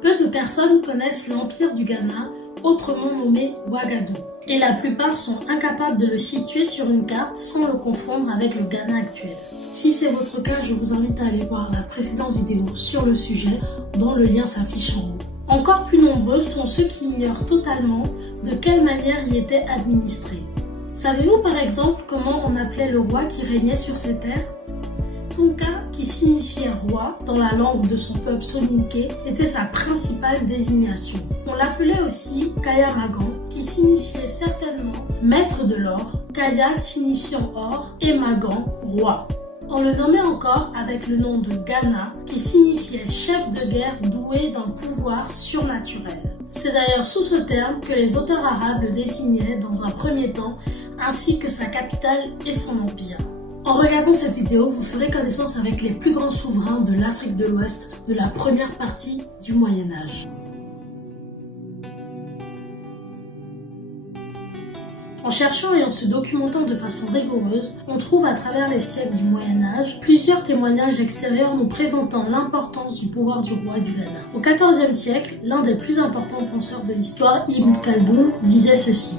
Peu de personnes connaissent l'Empire du Ghana, autrement nommé Ouagadougou, et la plupart sont incapables de le situer sur une carte sans le confondre avec le Ghana actuel. Si c'est votre cas, je vous invite à aller voir la précédente vidéo sur le sujet, dont le lien s'affiche en haut. Encore plus nombreux sont ceux qui ignorent totalement de quelle manière il était administré. Savez-vous par exemple comment on appelait le roi qui régnait sur ces terres? Tonka, qui signifiait roi dans la langue de son peuple soninké, était sa principale désignation. On l'appelait aussi Kaya Magan, qui signifiait certainement maître de l'or, Kaya signifiant or et Magan, roi. On le nommait encore avec le nom de Ghana, qui signifiait chef de guerre doué d'un pouvoir surnaturel. C'est d'ailleurs sous ce terme que les auteurs arabes le désignaient dans un premier temps, ainsi que sa capitale et son empire. En regardant cette vidéo, vous ferez connaissance avec les plus grands souverains de l'Afrique de l'Ouest de la première partie du Moyen-Âge. En cherchant et en se documentant de façon rigoureuse, on trouve à travers les siècles du Moyen-Âge plusieurs témoignages extérieurs nous présentant l'importance du pouvoir du roi du Ghana. Au XIVe siècle, l'un des plus importants penseurs de l'histoire, Ibn Khaldoun, disait ceci.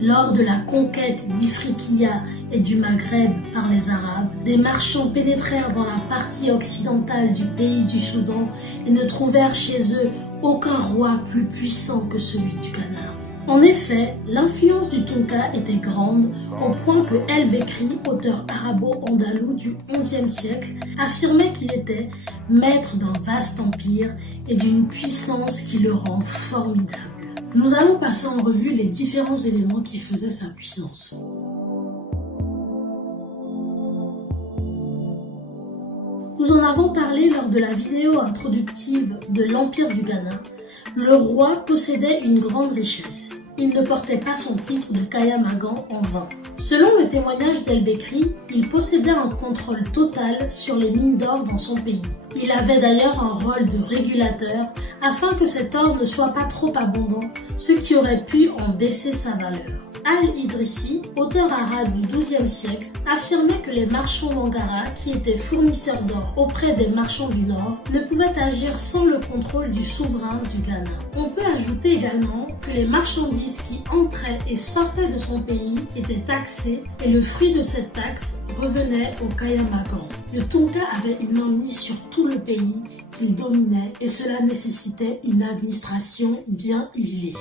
Lors de la conquête d'Ifriqiya et du Maghreb par les Arabes, des marchands pénétrèrent dans la partie occidentale du pays du Soudan et ne trouvèrent chez eux aucun roi plus puissant que celui du Ghana. En effet, l'influence du Tonka était grande au point que El-Bekri, auteur arabo-andalou du XIe siècle, affirmait qu'il était maître d'un vaste empire et d'une puissance qui le rend formidable. Nous allons passer en revue les différents éléments qui faisaient sa puissance. Nous en avons parlé lors de la vidéo introductive de l'Empire du Ghana. Le roi possédait une grande richesse. Il ne portait pas son titre de Kaya Magan en vain. Selon le témoignage d'El-Bekri, il possédait un contrôle total sur les mines d'or dans son pays. Il avait d'ailleurs un rôle de régulateur afin que cet or ne soit pas trop abondant, ce qui aurait pu en baisser sa valeur. Al-Idrissi, auteur arabe du XIIe siècle, affirmait que les marchands d'Angara, qui étaient fournisseurs d'or auprès des marchands du Nord, ne pouvaient agir sans le contrôle du souverain du Ghana. On peut ajouter également que les marchandises qui entraient et sortaient de son pays étaient taxées et le fruit de cette taxe revenait au Kaya Magan. Le Tonka avait une mainmise sur tout le pays qu'il dominait et cela nécessitait une administration bien huilée.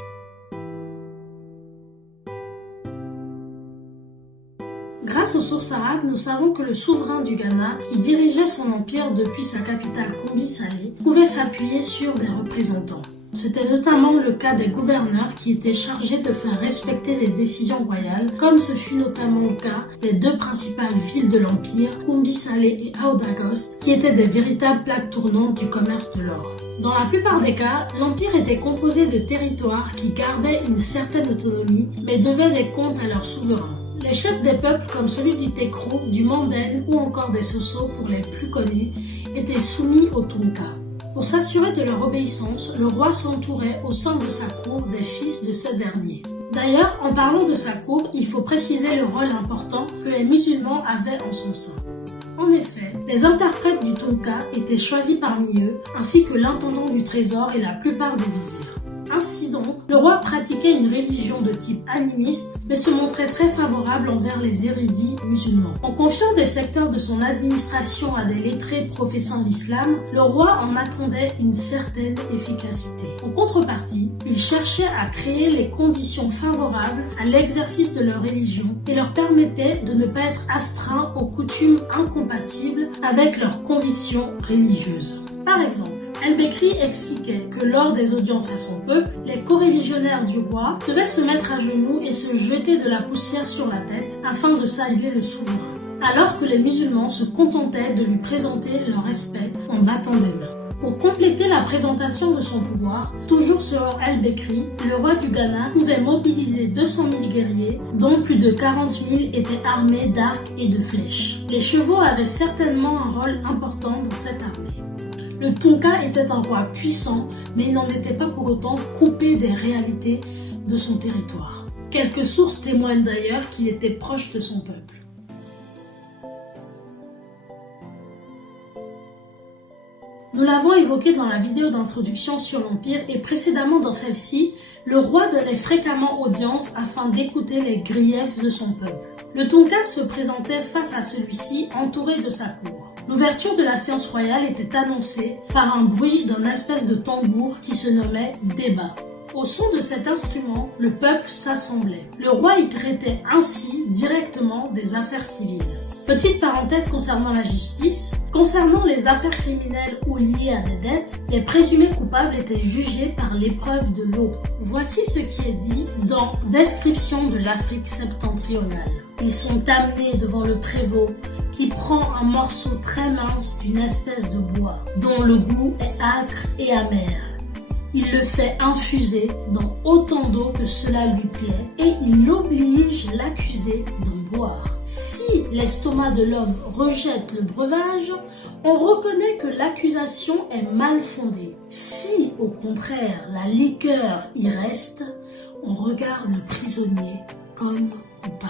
Grâce aux sources arabes, nous savons que le souverain du Ghana, qui dirigeait son empire depuis sa capitale Kombi-Salé, pouvait s'appuyer sur des représentants. C'était notamment le cas des gouverneurs qui étaient chargés de faire respecter les décisions royales, comme ce fut notamment le cas des deux principales villes de l'empire, Kombi-Salé et Aoudagost, qui étaient des véritables plaques tournantes du commerce de l'or. Dans la plupart des cas, l'empire était composé de territoires qui gardaient une certaine autonomie, mais devaient des comptes à leurs souverains. Les chefs des peuples comme celui du Tekro, du Manden ou encore des Soso pour les plus connus étaient soumis au Tonka. Pour s'assurer de leur obéissance, le roi s'entourait au sein de sa cour des fils de ces derniers. D'ailleurs, en parlant de sa cour, il faut préciser le rôle important que les musulmans avaient en son sein. En effet, les interprètes du Tonka étaient choisis parmi eux, ainsi que l'intendant du trésor et la plupart des vizirs. Ainsi donc, le roi pratiquait une religion de type animiste, mais se montrait très favorable envers les érudits musulmans. En confiant des secteurs de son administration à des lettrés professant l'islam, le roi en attendait une certaine efficacité. En contrepartie, il cherchait à créer les conditions favorables à l'exercice de leur religion et leur permettait de ne pas être astreints aux coutumes incompatibles avec leurs convictions religieuses. Par exemple, El-Bekri expliquait que lors des audiences à son peuple, les coreligionnaires du roi devaient se mettre à genoux et se jeter de la poussière sur la tête afin de saluer le souverain, alors que les musulmans se contentaient de lui présenter leur respect en battant des mains. Pour compléter la présentation de son pouvoir, toujours selon El-Bekri, le roi du Ghana pouvait mobiliser 200 000 guerriers, dont plus de 40 000 étaient armés d'arcs et de flèches. Les chevaux avaient certainement un rôle important dans cette armée. Le Tonka était un roi puissant, mais il n'en était pas pour autant coupé des réalités de son territoire. Quelques sources témoignent d'ailleurs qu'il était proche de son peuple. Nous l'avons évoqué dans la vidéo d'introduction sur l'Empire et précédemment dans celle-ci, le roi donnait fréquemment audience afin d'écouter les griefs de son peuple. Le Tonka se présentait face à celui-ci entouré de sa cour. L'ouverture de la séance royale était annoncée par un bruit d'un espèce de tambour qui se nommait débat. Au son de cet instrument, le peuple s'assemblait. Le roi y traitait ainsi directement des affaires civiles. Petite parenthèse concernant la justice, concernant les affaires criminelles ou liées à des dettes, les présumés coupables étaient jugés par l'épreuve de l'eau. Voici ce qui est dit dans Description de l'Afrique septentrionale. Ils sont amenés devant le prévôt qui prend un morceau très mince d'une espèce de bois dont le goût est âcre et amer. Il le fait infuser dans autant d'eau que cela lui plaît et il oblige l'accusé d'en boire. Si l'estomac de l'homme rejette le breuvage, on reconnaît que l'accusation est mal fondée. Si, au contraire, la liqueur y reste, on regarde le prisonnier comme coupable.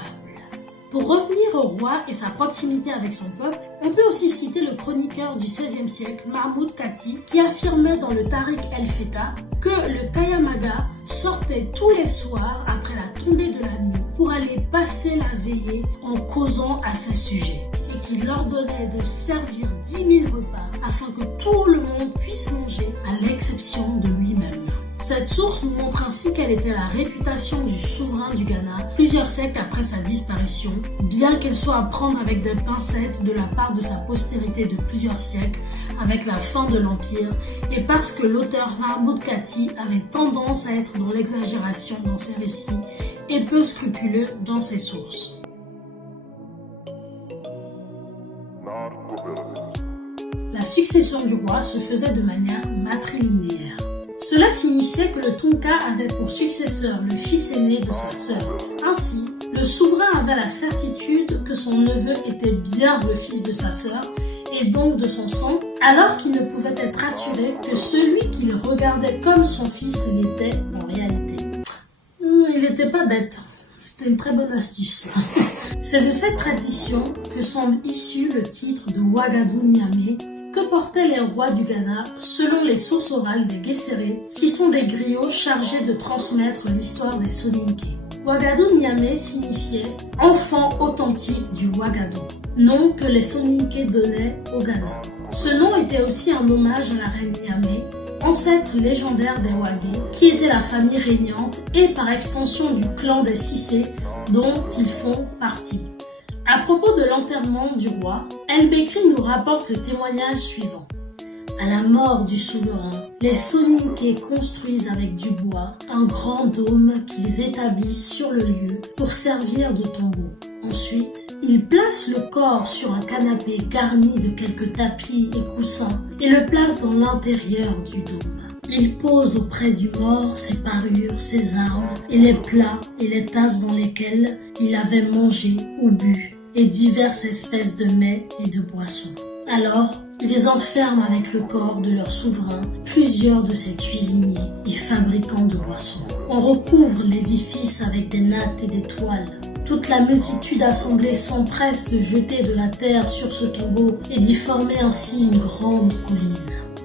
Pour revenir au roi et sa proximité avec son peuple, on peut aussi citer le chroniqueur du XVIe siècle, Mahmoud Kati, qui affirmait dans le Tariq el-Feta que le Kayamaga sortait tous les soirs après la tombée de la nuit pour aller passer la veillée en causant à ses sujets et qu'il ordonnait de servir 10 000 repas afin que tout le monde puisse manger à l'exception de lui-même. Cette source nous montre ainsi quelle était la réputation du souverain du Ghana plusieurs siècles après sa disparition, bien qu'elle soit à prendre avec des pincettes de la part de sa postérité de plusieurs siècles avec la fin de l'Empire et parce que l'auteur Mahmoud Kati avait tendance à être dans l'exagération dans ses récits et peu scrupuleux dans ses sources. La succession du roi se faisait de manière matrilinéaire. Cela signifiait que le Tonka avait pour successeur le fils aîné de sa sœur. Ainsi, le souverain avait la certitude que son neveu était bien le fils de sa sœur et donc de son sang, alors qu'il ne pouvait être assuré que celui qu'il regardait comme son fils l'était en réalité. Il n'était pas bête, c'était une très bonne astuce. C'est de cette tradition que semble issu le titre de Ouagadou Niamey, que portaient les rois du Ghana selon les sources orales des Guesseré, qui sont des griots chargés de transmettre l'histoire des Soninké. Ouagadou Niamey signifiait « enfant authentique du Ouagadou », nom que les Soninké donnaient au Ghana. Ce nom était aussi un hommage à la reine Niamey, ancêtre légendaire des Ouagé, qui était la famille régnante et par extension du clan des Cissé dont ils font partie. À propos de l'enterrement du roi, El-Bekri nous rapporte le témoignage suivant. À la mort du souverain, les Soninké construisent avec du bois un grand dôme qu'ils établissent sur le lieu pour servir de tombeau. Ensuite, ils placent le corps sur un canapé garni de quelques tapis et coussins et le placent dans l'intérieur du dôme. Ils posent auprès du mort ses parures, ses armes et les plats et les tasses dans lesquels il avait mangé ou bu et diverses espèces de mets et de boissons. Alors, ils enferment avec le corps de leur souverain plusieurs de ses cuisiniers et fabricants de boissons. On recouvre l'édifice avec des nattes et des toiles. Toute la multitude assemblée s'empresse de jeter de la terre sur ce tombeau et d'y former ainsi une grande colline.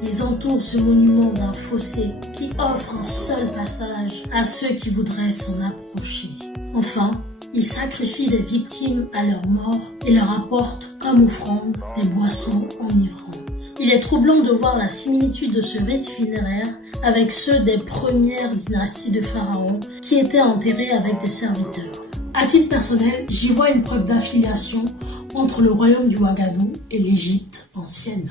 Ils entourent ce monument d'un fossé qui offre un seul passage à ceux qui voudraient s'en approcher. Enfin, ils sacrifient des victimes à leur mort et leur apportent comme offrande des boissons enivrantes. Il est troublant de voir la similitude de ce rite funéraire avec ceux des premières dynasties de pharaons qui étaient enterrés avec des serviteurs. À titre personnel, j'y vois une preuve d'affiliation entre le royaume du Ouagadou et l'Égypte ancienne.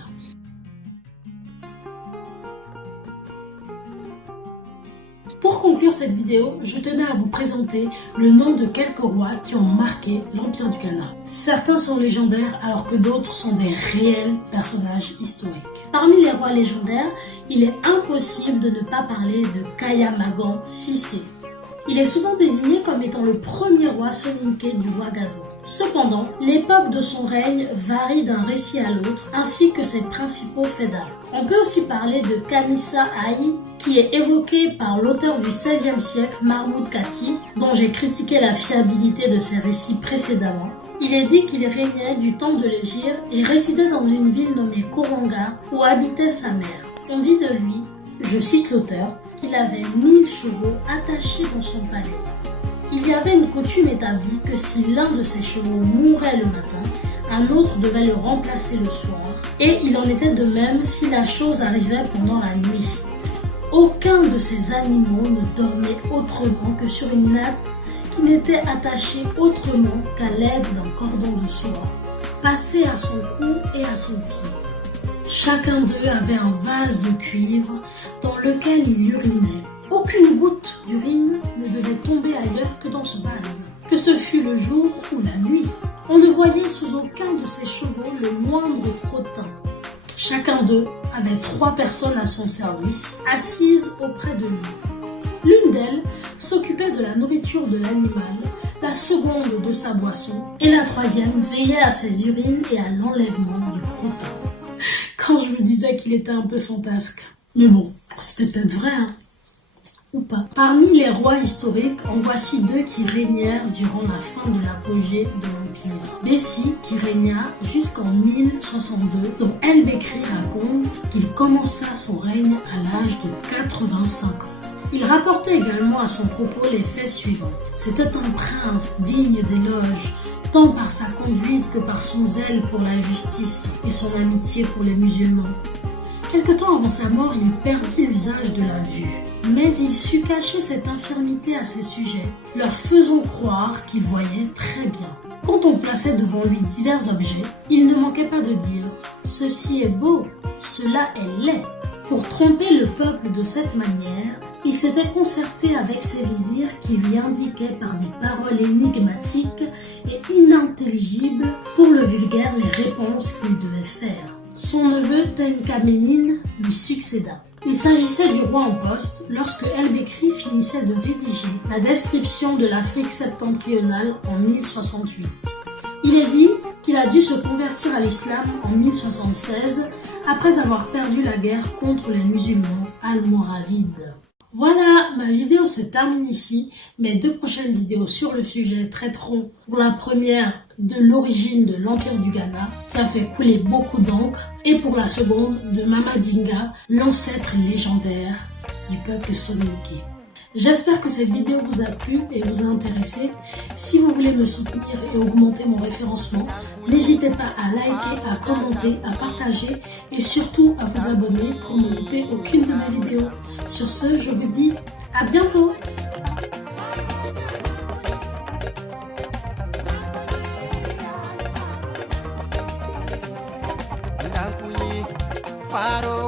Pour conclure cette vidéo, je tenais à vous présenter le nom de quelques rois qui ont marqué l'Empire du Ghana. Certains sont légendaires alors que d'autres sont des réels personnages historiques. Parmi les rois légendaires, il est impossible de ne pas parler de Kayamagan Cissé. Il est souvent désigné comme étant le premier roi soninké du Ouagadou. Cependant, l'époque de son règne varie d'un récit à l'autre, ainsi que ses principaux faits d'armes. On peut aussi parler de Kanissa Aï, qui est évoqué par l'auteur du XVIe siècle, Mahmoud Kati, dont j'ai critiqué la fiabilité de ses récits précédemment. Il est dit qu'il régnait du temps de l'Égypte et résidait dans une ville nommée Koranga où habitait sa mère. On dit de lui, je cite l'auteur, qu'il avait 1000 chevaux attachés dans son palais. Il y avait une coutume établie que si l'un de ces chevaux mourait le matin, un autre devait le remplacer le soir, et il en était de même si la chose arrivait pendant la nuit. Aucun de ces animaux ne dormait autrement que sur une natte qui n'était attachée autrement qu'à l'aide d'un cordon de soie, passé à son cou et à son pied. Chacun d'eux avait un vase de cuivre dans lequel il urinait. Aucune goutte d'urine ne devait tomber ailleurs que dans ce vase, que ce fût le jour ou la nuit. On ne voyait sous aucun de ces chevaux le moindre crottin. Chacun d'eux avait 3 personnes à son service, assises auprès de lui. L'une d'elles s'occupait de la nourriture de l'animal, la seconde de sa boisson, et la troisième veillait à ses urines et à l'enlèvement du crottin. Quand je me disais qu'il était un peu fantasque. Mais bon, c'était peut-être vrai, hein. Ou pas. Parmi les rois historiques, en voici 2 qui régnèrent durant la fin de l'apogée de l'Empire. Bessi, qui régna jusqu'en 1062, dont El-Bekri raconte qu'il commença son règne à l'âge de 85 ans. Il rapportait également à son propos les faits suivants. C'était un prince digne d'éloge, tant par sa conduite que par son zèle pour la justice et son amitié pour les musulmans. Quelque temps avant sa mort, il perdit l'usage de la vue. Mais il sut cacher cette infirmité à ses sujets, leur faisant croire qu'il voyait très bien. Quand on plaçait devant lui divers objets, il ne manquait pas de dire « Ceci est beau, cela est laid ». Pour tromper le peuple de cette manière, il s'était concerté avec ses vizirs qui lui indiquaient par des paroles énigmatiques et inintelligibles pour le vulgaire les réponses qu'il devait faire. Son neveu Tenkamenin lui succéda. Il s'agissait du roi en poste lorsque El-Bekri finissait de rédiger la description de l'Afrique septentrionale en 1068. Il est dit qu'il a dû se convertir à l'islam en 1076 après avoir perdu la guerre contre les musulmans almoravides. Voilà, ma vidéo se termine ici. Mes 2 prochaines vidéos sur le sujet traiteront pour la première de l'origine de l'Empire du Ghana qui a fait couler beaucoup d'encre et pour la seconde de Mama Dinga, l'ancêtre légendaire du peuple soninké. J'espère que cette vidéo vous a plu et vous a intéressé. Si vous voulez me soutenir et augmenter mon référencement, n'hésitez pas à liker, à commenter, à partager et surtout à vous abonner pour ne louper aucune de mes vidéos. Sur ce, je vous dis à bientôt! Faro